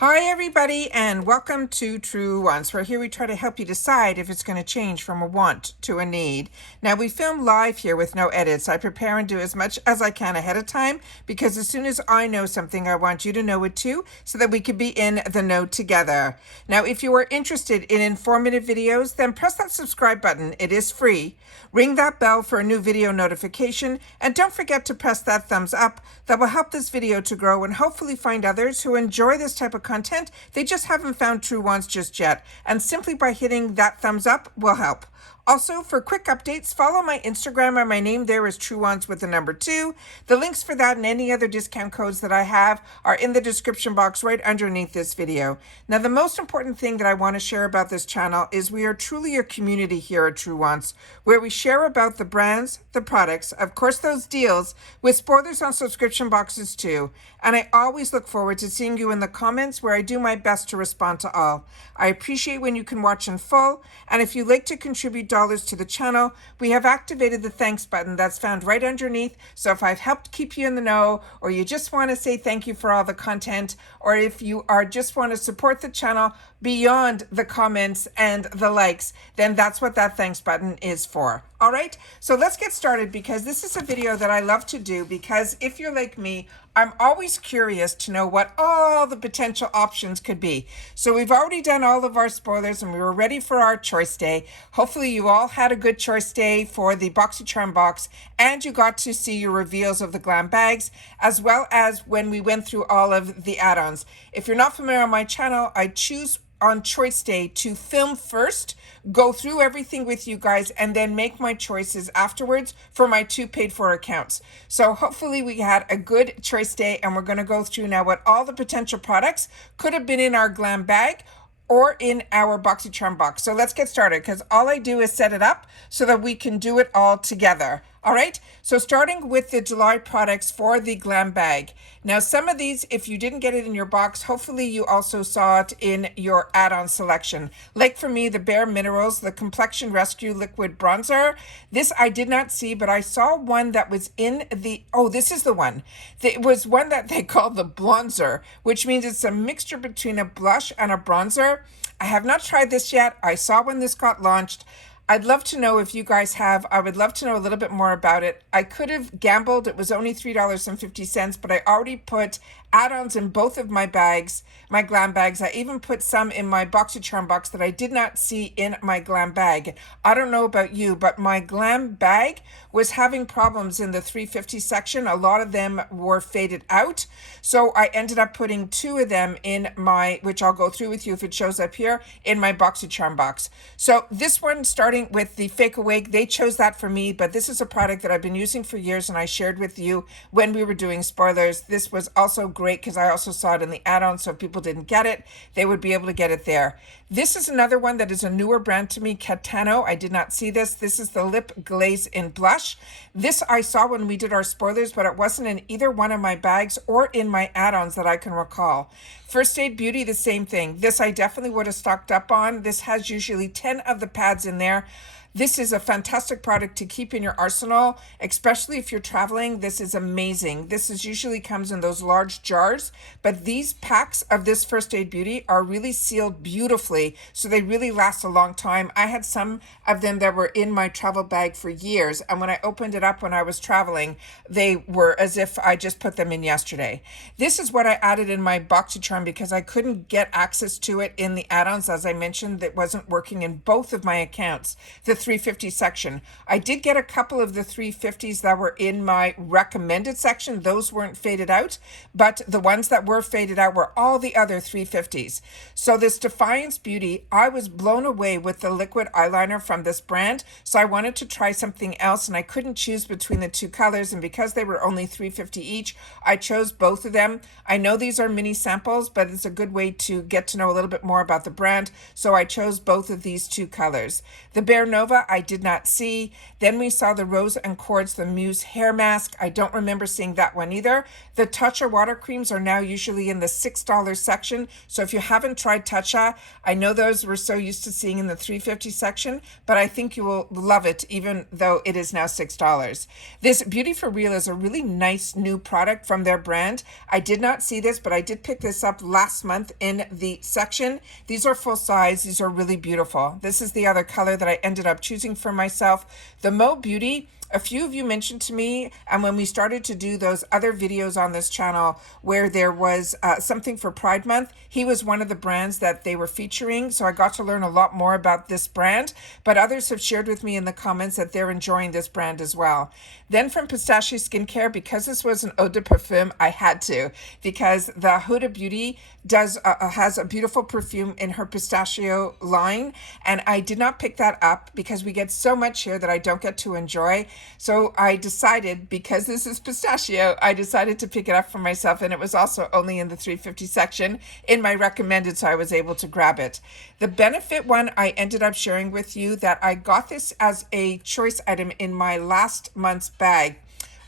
Hi everybody and welcome to Truewants, where here we try to help you decide if it's going to change from a want to a need. Now we film live here with no edits. I prepare and do as much as I can ahead of time because as soon as I know something, I want you to know it too so that we can be in the know together. Now if you are interested in informative videos, then press that subscribe button. It is free. Ring that bell for a new video notification and don't forget to press that thumbs up. That will help this video to grow and hopefully find others who enjoy this type of content. They just haven't found Truewants just yet, and simply by hitting that thumbs up will help. Also, for quick updates, follow my Instagram, and my name there is Truewants with the number 2. The links for that and any other discount codes that I have are in the description box right underneath this video. Now, the most important thing that I want to share about this channel is we are truly a community here at Truewants, where we share about the brands, the products, of course those deals, with spoilers on subscription boxes too. And I always look forward to seeing you in the comments where I do my best to respond to all. I appreciate when you can watch in full, and if you'd like to contribute dollars to the channel, we have activated the thanks button that's found right underneath. So if I've helped keep you in the know, or you just want to say thank you for all the content, or if you are just want to support the channel beyond the comments and the likes, then that's what that thanks button is for. All right, so let's get started because this is a video that I love to do because if you're like me, I'm always curious to know what all the potential options could be. So we've already done all of our spoilers and we were ready for our choice day. Hopefully you all had a good choice day for the Boxycharm box and you got to see your reveals of the Glam bags as well as when we went through all of the add-ons. If you're not familiar on my channel, I choose on choice day to film first, go through everything with you guys, and then make my choices afterwards for my 2 paid for accounts. So hopefully we had a good choice day and we're going to go through now what all the potential products could have been in our Glam bag or in our Boxycharm box. So let's get started because all I do is set it up so that we can do it all together. All right, so starting with the July products for the Glam bag. Now, some of these, if you didn't get it in your box, hopefully you also saw it in your add-on selection. Like for me, the Bare Minerals, the Complexion Rescue Liquid Bronzer. This I did not see, but I saw one that was in the, oh, this is the one. It was one that they call the Blonzer, which means it's a mixture between a blush and a bronzer. I have not tried this yet. I saw when this got launched. I'd love to know if you guys have. I would love to know a little bit more about it. I could have gambled. It was only $3.50, but I already put add-ons in both of my bags, my Glam bags. I even put some in my Boxycharm box that I did not see in my Glam bag. I don't know about you, but my Glam bag was having problems in the 350 section. A lot of them were faded out. So I ended up putting 2 of them in my, which I'll go through with you if it shows up here, in my Boxycharm box. So this one, starting with the Fake Awake, they chose that for me, but this is a product that I've been using for years and I shared with you when we were doing spoilers. This was also great because I also saw it in the add-on, so if people didn't get it, they would be able to get it there. This is another one that is a newer brand to me, Catano. I did not see this. This is the Lip Glaze in Blush. This I saw when we did our spoilers, but it wasn't in either one of my bags or in my add-ons that I can recall. First Aid Beauty, the same thing. This I definitely would have stocked up on. This has usually 10 of the pads in there. This is a fantastic product to keep in your arsenal, especially if you're traveling. This is amazing. This is usually comes in those large jars, but these packs of this First Aid Beauty are really sealed beautifully, so they really last a long time. I had some of them that were in my travel bag for years, and when I opened it up when I was traveling, they were as if I just put them in yesterday. This is what I added in my Boxycharm because I couldn't get access to it in the add-ons, as I mentioned, that wasn't working in both of my accounts. The 350 section. I did get a couple of the 350s that were in my recommended section. Those weren't faded out, but the ones that were faded out were all the other 350s. So this Defiance Beauty, I was blown away with the liquid eyeliner from this brand. So I wanted to try something else and I couldn't choose between the 2 colors. And because they were only $3.50 each, I chose both of them. I know these are mini samples, but it's a good way to get to know a little bit more about the brand. So I chose both of these 2 colors. The Bare Nova Nova, I did not see. Then we saw the Rose and Quartz, the Muse hair mask. I don't remember seeing that one either. The Tatcha water creams are now usually in the $6 section. So if you haven't tried Tatcha, I know those we're so used to seeing in the $3.50 section, but I think you will love it even though it is now $6. This Beauty for Real is a really nice new product from their brand. I did not see this, but I did pick this up last month in the section. These are full size. These are really beautiful. This is the other color that I ended up choosing for myself. The Mo Beauty, a few of you mentioned to me, and when we started to do those other videos on this channel where there was something for Pride Month, he was one of the brands that they were featuring. So I got to learn a lot more about this brand, but others have shared with me in the comments that they're enjoying this brand as well. Then from Pistachio Skincare, because this was an eau de parfum, I had to, because the Huda Beauty has a beautiful perfume in her pistachio line, and I did not pick that up because we get so much here that I don't get to enjoy. So I decided, because this is pistachio, I decided to pick it up for myself, and it was also only in the $3.50 section in my recommended, so I was able to grab it. The Benefit one I ended up sharing with you that I got this as a choice item in my last month's bag.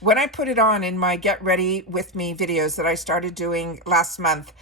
When I put it on in my Get Ready With Me videos that I started doing last month,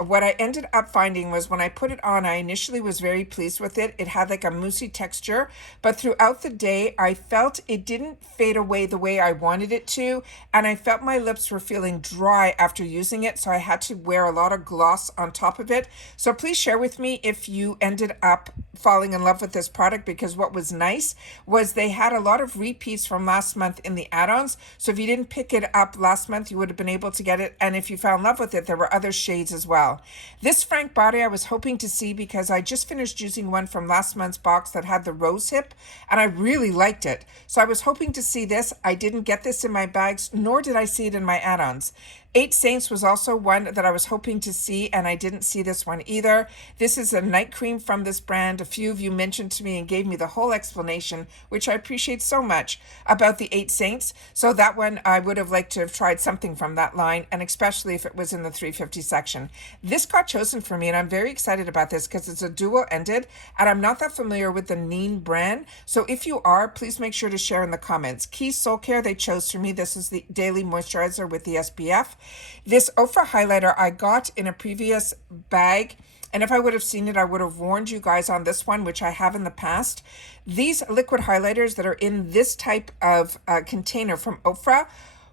what I ended up finding was when I put it on, I initially was very pleased with it. It had like a moussey texture, but throughout the day, I felt it didn't fade away the way I wanted it to, and I felt my lips were feeling dry after using it, so I had to wear a lot of gloss on top of it. So please share with me if you ended up falling in love with this product, because what was nice was they had a lot of repeats from last month in the add-ons. So if you didn't pick it up last month, you would have been able to get it. And if you fell in love with it, there were other shades as well. This Frank Body I was hoping to see because I just finished using one from last month's box that had the rose hip, and I really liked it. So I was hoping to see this. I didn't get this in my bags, nor did I see it in my add-ons. 8 Saints was also one that I was hoping to see, and I didn't see this one either. This is a night cream from this brand. A few of you mentioned to me and gave me the whole explanation, which I appreciate so much, about the 8 Saints. So that one, I would have liked to have tried something from that line, and especially if it was in the $3.50 section. This got chosen for me, and I'm very excited about this because it's a dual-ended, and I'm not that familiar with the Neen brand. So if you are, please make sure to share in the comments. Key Soul Care, they chose for me. This is the Daily Moisturizer with the SPF. This Ofra highlighter I got in a previous bag, and if I would have seen it, I would have warned you guys on this one, which I have in the past. These liquid highlighters that are in this type of container from Ofra,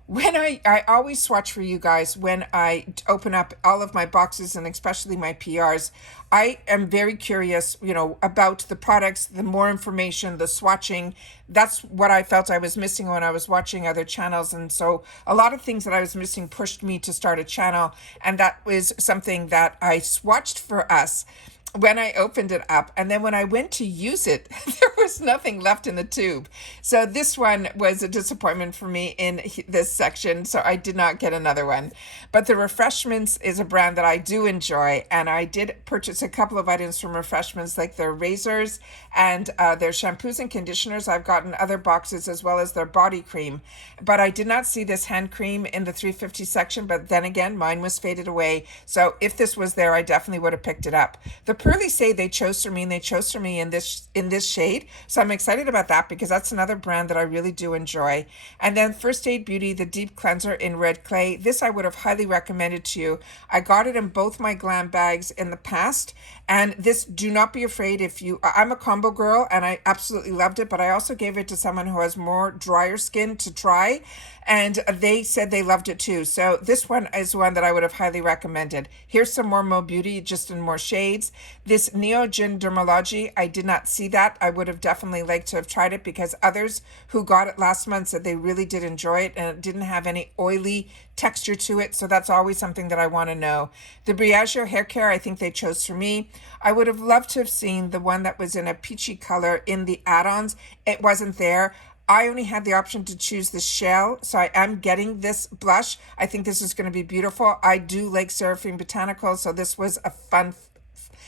when I always swatch for you guys when I open up all of my boxes, and especially my PRs. I am very curious, about the products, the more information, the swatching. That's what I felt I was missing when I was watching other channels. And so a lot of things that I was missing pushed me to start a channel. And that was something that I swatched for us when I opened it up, and then when I went to use it, there was nothing left in the tube. So this one was a disappointment for me in this section, so I did not get another one. But the Refreshments is a brand that I do enjoy, and I did purchase a couple of items from Refreshments, like their razors and their shampoos and conditioners. I've gotten other boxes as well as their body cream, but I did not see this hand cream in the $3.50 section, but then again, mine was faded away. So if this was there, I definitely would have picked it up. The Pearly Say they chose for me, and they chose for me in this shade. So I'm excited about that because that's another brand that I really do enjoy. And then First Aid Beauty, the Deep Cleanser in Red Clay. This I would have highly recommended to you. I got it in both my Glam bags in the past. And this, do not be afraid I'm a combo girl and I absolutely loved it, but I also gave it to someone who has more drier skin to try, and they said they loved it too. So this one is one that I would have highly recommended. Here's some more Mo Beauty, just in more shades. This Neogen Dermalogy, I did not see that. I would have definitely liked to have tried it because others who got it last month said they really did enjoy it, and it didn't have any oily texture to it. So that's always something that I want to know. The Briogeo hair care, I think they chose for me. I would have loved to have seen the one that was in a peachy color in the add-ons. It wasn't there. I only had the option to choose the shell, so I am getting this blush. I think this is going to be beautiful. I do like Seraphine Botanicals, so this was a fun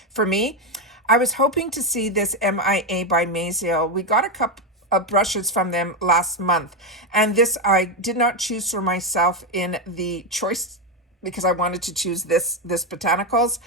for me. I was hoping to see this MIA by Maziel. We got a couple of brushes from them last month, and this I did not choose for myself in the choice because I wanted to choose this Botanicals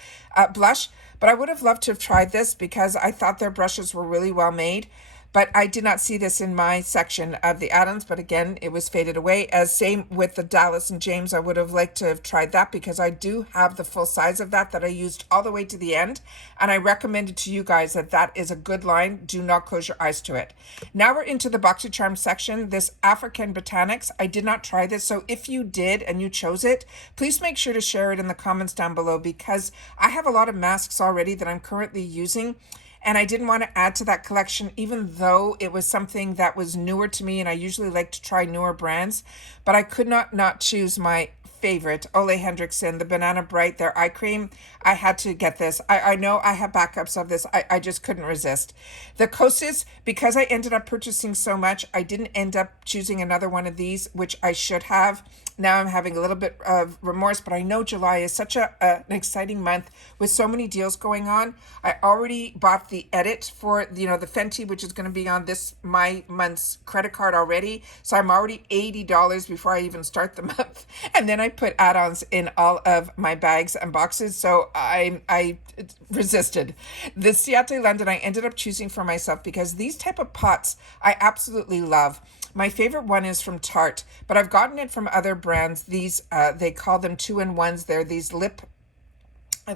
blush, but I would have loved to have tried this because I thought their brushes were really well made. but I did not see this in my section of the add-ons, but again, it was faded away. As same with the Dallas and James, I would have liked to have tried that because I do have the full size of that I used all the way to the end, and I recommended to you guys that that is a good line. Do not close your eyes to it. Now we're into the Boxycharm section. This African Botanics, I did not try this, so if you did and you chose it, please make sure to share it in the comments down below because I have a lot of masks already that I'm currently using, and I didn't want to add to that collection even though it was something that was newer to me, and I usually like to try newer brands, but I could not choose my favorite, Ole Henriksen, the Banana Bright, their eye cream. I had to get this. I know I have backups of this. I just couldn't resist. The Kosas, because I ended up purchasing so much, I didn't end up choosing another one of these, which I should have. Now I'm having a little bit of remorse, but I know July is such an exciting month with so many deals going on. I already bought the edit for the Fenty, which is going to be on this my month's credit card already. So I'm already $80 before I even start the month. And then I put add-ons in all of my bags and boxes. So I resisted. The Ciate London I ended up choosing for myself because these type of pots I absolutely love. My favorite one is from Tarte, but I've gotten it from other brands. These, they call them 2-in-1s. They're these lip,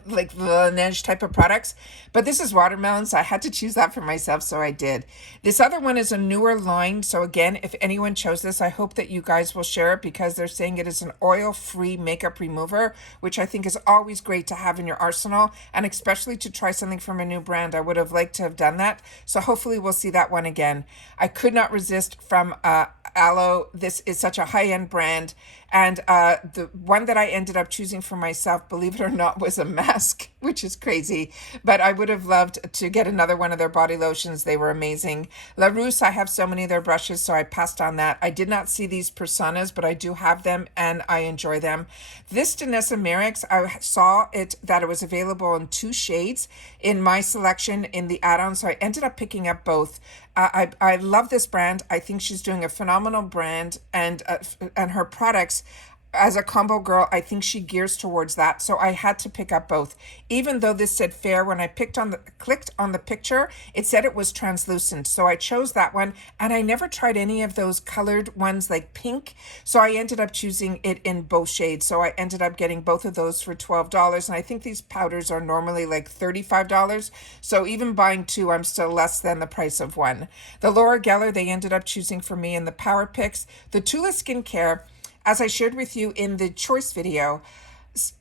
like Laneige type of products, but this is watermelon, so I had to choose that for myself, so I did. This other one is a newer line, so again, if anyone chose this, I hope that you guys will share it because they're saying it is an oil-free makeup remover, which I think is always great to have in your arsenal, and especially to try something from a new brand. I would have liked to have done that, so hopefully we'll see that one again. I could not resist from Aloe. This is such a high-end brand, and the one that I ended up choosing for myself, believe it or not, was a mask, which is crazy, but I would have loved to get another one of their body lotions. They were amazing. La Rousse, I have so many of their brushes, so I passed on that. I did not see these personas, but I do have them, and I enjoy them. This Danessa Merrick's, I saw it that it was available in 2 shades in my selection in the add-on, so I ended up picking up both. I love this brand. I think she's doing a phenomenal brand, and her products, as a combo girl, I think she gears towards that. So I had to pick up both. Even though this said fair, when I clicked on the picture, it said it was translucent. So I chose that one, and I never tried any of those colored ones like pink. So I ended up choosing it in both shades. So I ended up getting both of those for $12. And I think these powders are normally like $35. So even buying 2, I'm still less than the price of 1. The Laura Geller, they ended up choosing for me in the Power Picks. The Tula Skincare, as I shared with you in the choice video,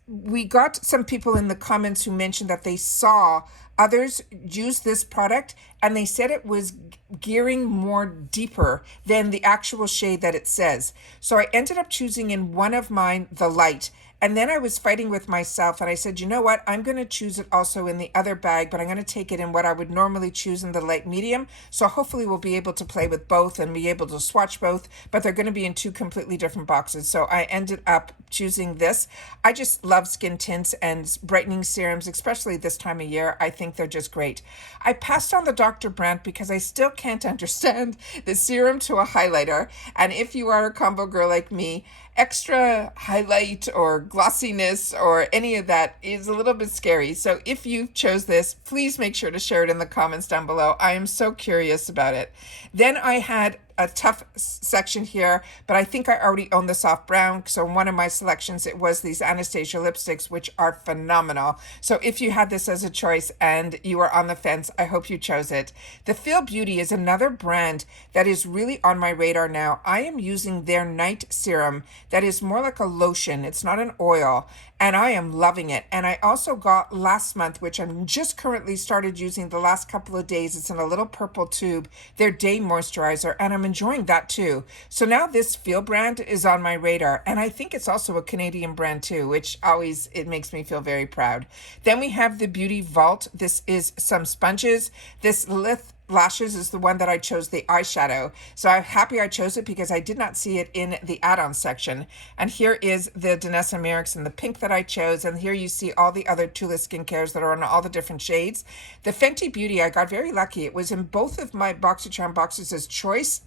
we got some people in the comments who mentioned that they saw others use this product and they said it was gearing more deeper than the actual shade that it says. So I ended up choosing in one of mine the light. And then I was fighting with myself and I said, you know what? I'm going to choose it also in the other bag, but I'm going to take it in what I would normally choose in the light medium. So hopefully we'll be able to play with both and be able to swatch both, but they're going to be in 2 completely different boxes. So I ended up choosing this. I just love skin tints and brightening serums, especially this time of year. I think they're just great. I passed on the Dr. Brandt because I still can't understand the serum to a highlighter. And if you are a combo girl like me, extra highlight or glossiness or any of that is a little bit scary. So if you chose this, please make sure to share it in the comments down below. I am so curious about it. Then I had a tough section here, but I think I already own the soft brown. So in one of my selections, it was these Anastasia lipsticks, which are phenomenal. So if you had this as a choice and you are on the fence, I hope you chose it. The Feel Beauty is another brand that is really on my radar now. I am using their night serum that is more like a lotion. It's not an oil, and I am loving it. And I also got last month, which I'm just currently started using the last couple of days. It's in a little purple tube, their day moisturizer, and I'm enjoying that too. So now this Feel brand is on my radar, and I think it's also a Canadian brand too, which always, it makes me feel very proud. Then we have the Beauty Vault. This is some sponges. This Lith Lashes is the one that I chose, the eyeshadow. So I'm happy I chose it because I did not see it in the add-on section. And here is the Danessa Merrick's in the pink that I chose. And here you see all the other Tula Skincares that are on all the different shades. The Fenty Beauty, I got very lucky. It was in both of my Boxycharm boxes as choice.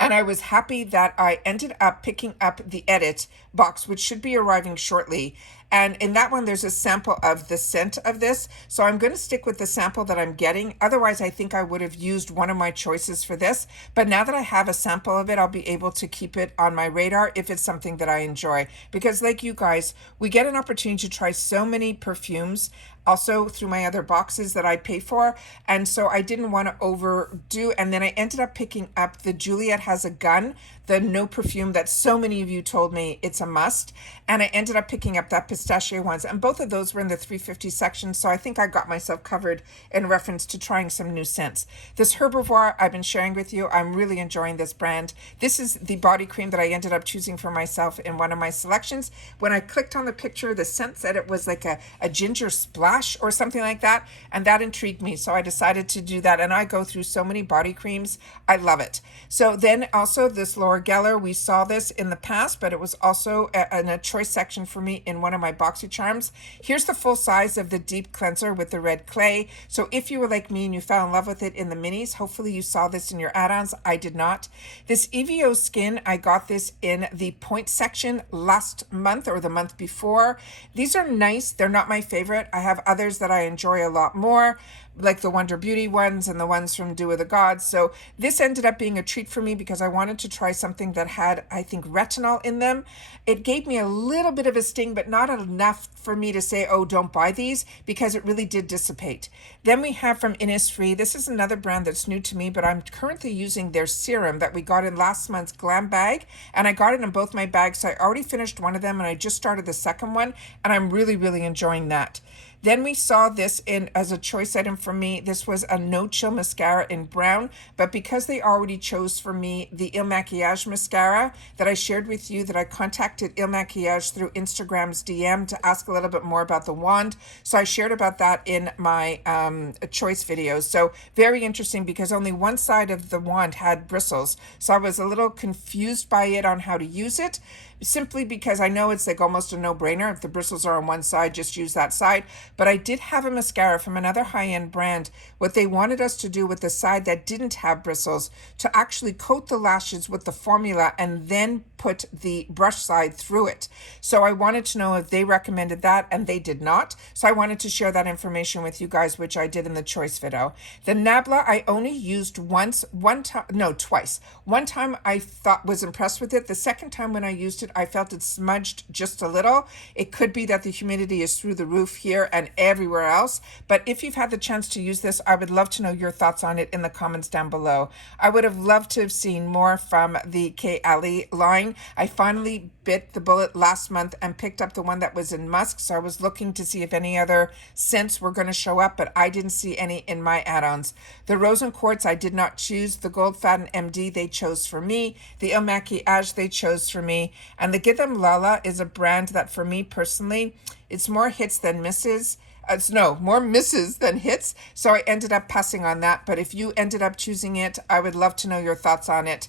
And I was happy that I ended up picking up the edit box, which should be arriving shortly. And in that one, there's a sample of the scent of this. So I'm going to stick with the sample that I'm getting. Otherwise, I think I would have used one of my choices for this. But now that I have a sample of it, I'll be able to keep it on my radar if it's something that I enjoy. Because like you guys, we get an opportunity to try so many perfumes also through my other boxes that I pay for. And so I didn't want to overdo. And then I ended up picking up the Juliet Has a Gun, the no perfume that so many of you told me it's a must. And I ended up picking up that pistachio ones. And both of those were in the 350 section. So I think I got myself covered in reference to trying some new scents. This Herbivore I've been sharing with you. I'm really enjoying this brand. This is the body cream that I ended up choosing for myself in one of my selections. When I clicked on the picture, the scent said it was like a ginger splash or something like that, and that intrigued me, so I decided to do that. And I go through so many body creams, I love it. So then also this Laura Geller, we saw this in the past, but it was also in a choice section for me in one of my Boxycharms. Here's the full size of the deep cleanser with the red clay. So if you were like me and you fell in love with it in the minis, hopefully you saw this in your add-ons. I did not. This EVO Skin, I got this in the point section last month or the month before. These are nice. They're not my favorite. I have others that I enjoy a lot more, like the Wonder Beauty ones and the ones from Dew of the Gods. So this ended up being a treat for me because I wanted to try something that had, I think, retinol in them. It gave me a little bit of a sting, but not enough for me to say, oh, don't buy these, because it really did dissipate. Then we have from Innisfree. This is another brand that's new to me, but I'm currently using their serum that we got in last month's GlamBag, and I got it in both my bags. So I already finished one of them and I just started the second one, and I'm really, really enjoying that. Then we saw this in as a choice item for me. This was a No Chill mascara in brown, but because they already chose for me the Il Makiage mascara that I shared with you, that I contacted Il Makiage through Instagram's DM to ask a little bit more about the wand. So I shared about that in my choice videos. So very interesting because only one side of the wand had bristles. So I was a little confused by it on how to use it, simply because I know it's like almost a no-brainer. If the bristles are on one side, just use that side. But I did have a mascara from another high-end brand. What they wanted us to do with the side that didn't have bristles, to actually coat the lashes with the formula and then put the brush side through it. So I wanted to know if they recommended that, and they did not. So I wanted to share that information with you guys, which I did in the choice video. The Nabla I only used twice. One time I thought was impressed with it. The second time when I used it, I felt it smudged just a little. It could be that the humidity is through the roof here and everywhere else. But if you've had the chance to use this, I would love to know your thoughts on it in the comments down below. I would have loved to have seen more from the K. Ali line. I finally bit the bullet last month and picked up the one that was in musk. So I was looking to see if any other scents were going to show up, but I didn't see any in my add-ons. The Rose and Quartz I did not choose. The Gold Faden MD they chose for me. The Il Makiage they chose for me. And the Give Them Lala is a brand that for me personally, it's more hits than misses. More misses than hits. So I ended up passing on that. But if you ended up choosing it, I would love to know your thoughts on it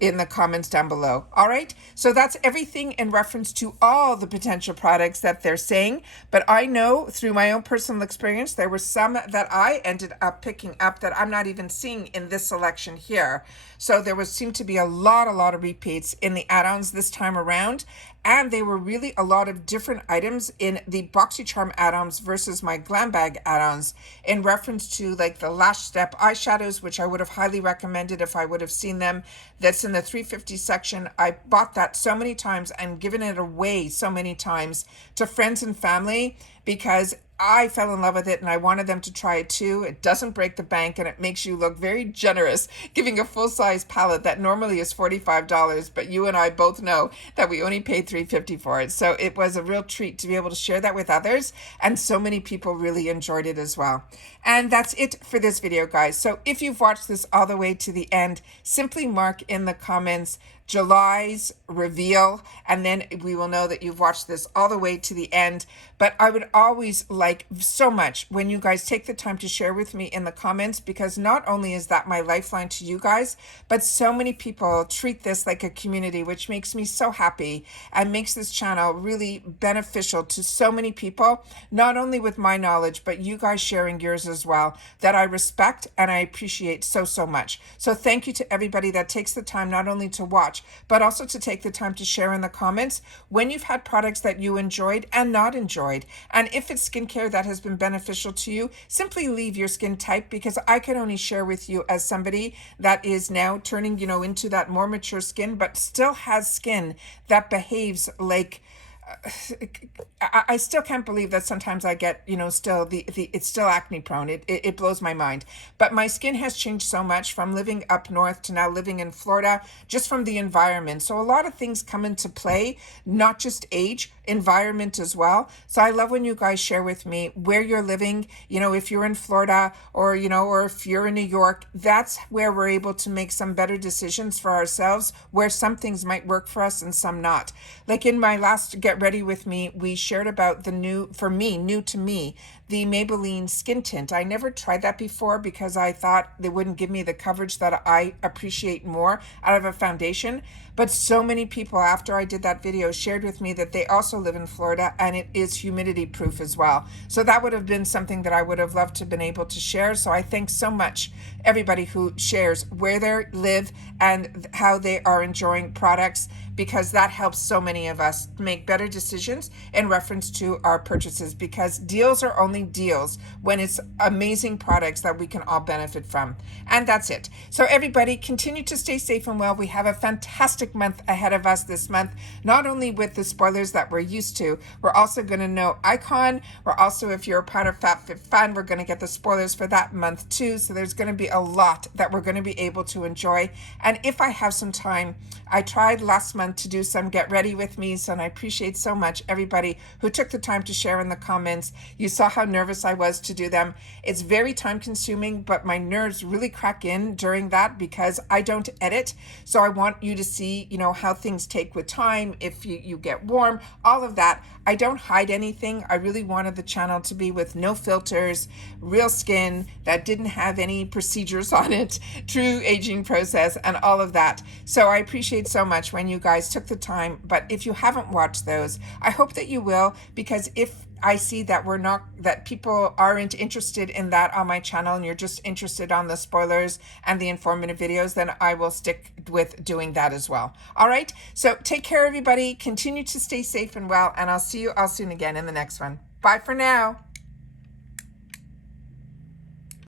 in the comments down below. All right. So that's everything in reference to all the potential products that they're saying. But I know through my own personal experience, there were some that I ended up picking up that I'm not even seeing in this selection here. So there seemed to be a lot of repeats in the add-ons this time around. And they were really a lot of different items in the Boxycharm add-ons versus my GlamBag add-ons in reference to like the Lash Step eyeshadows, which I would have highly recommended if I would have seen them. That's in the 350 section. I bought that so many times and given it away so many times to friends and family because I fell in love with it and I wanted them to try it too. It doesn't break the bank and it makes you look very generous, giving a full-size palette that normally is $45, but you and I both know that we only paid $3.50 for it. So it was a real treat to be able to share that with others, and so many people really enjoyed it as well. And that's it for this video, guys. So if you've watched this all the way to the end, simply mark in the comments July's reveal, and then we will know that you've watched this all the way to the end. But I would always like so much when you guys take the time to share with me in the comments, because not only is that my lifeline to you guys, but so many people treat this like a community, which makes me so happy and makes this channel really beneficial to so many people, not only with my knowledge, but you guys sharing yours as well, that I respect and I appreciate so much. So thank you to everybody that takes the time not only to watch, watch, but also to take the time to share in the comments when you've had products that you enjoyed and not enjoyed. And if it's skincare that has been beneficial to you, simply leave your skin type, because I can only share with you as somebody that is now turning, into that more mature skin, but still has skin that behaves like I still can't believe that sometimes I get, still it's still acne prone. It blows my mind. But my skin has changed so much from living up north to now living in Florida, just from the environment. So a lot of things come into play, not just age, environment as well. So I love when you guys share with me where you're living, if you're in Florida or, or if you're in New York. That's where we're able to make some better decisions for ourselves, where some things might work for us and some not. Like in my last Get Ready With Me, we shared about the new to me, the Maybelline Skin Tint. I never tried that before because I thought they wouldn't give me the coverage that I appreciate more out of a foundation. But so many people after I did that video shared with me that they also live in Florida, and it is humidity proof as well. So that would have been something that I would have loved to have been able to share. So I thank so much everybody who shares where they live and how they are enjoying products, because that helps so many of us make better decisions in reference to our purchases, because deals are only deals when it's amazing products that we can all benefit from. And that's it. So everybody, continue to stay safe and well. We have a fantastic month ahead of us this month, not only with the spoilers that we're used to, we're also going to know Icon. We're also, if you're a part of FabFitFun, we're going to get the spoilers for that month too. So there's going to be a lot that we're going to be able to enjoy. And if I have some time, I tried last month to do some Get Ready With Me, and I appreciate so much everybody who took the time to share in the comments. You saw how nervous I was to do them. It's very time consuming, but my nerves really crack in during that because I don't edit. So I want you to see, how things take with time, if you get warm, all of that. I don't hide anything. I really wanted the channel to be with no filters, real skin that didn't have any procedures on it, true aging process and all of that. So I appreciate so much when you guys took the time. But if you haven't watched those, I hope that you will, because if I see that people aren't interested in that on my channel and you're just interested on the spoilers and the informative videos, then I will stick with doing that as well. All right. So take care, everybody. Continue to stay safe and well, and I'll see you all soon again in the next one. Bye for now.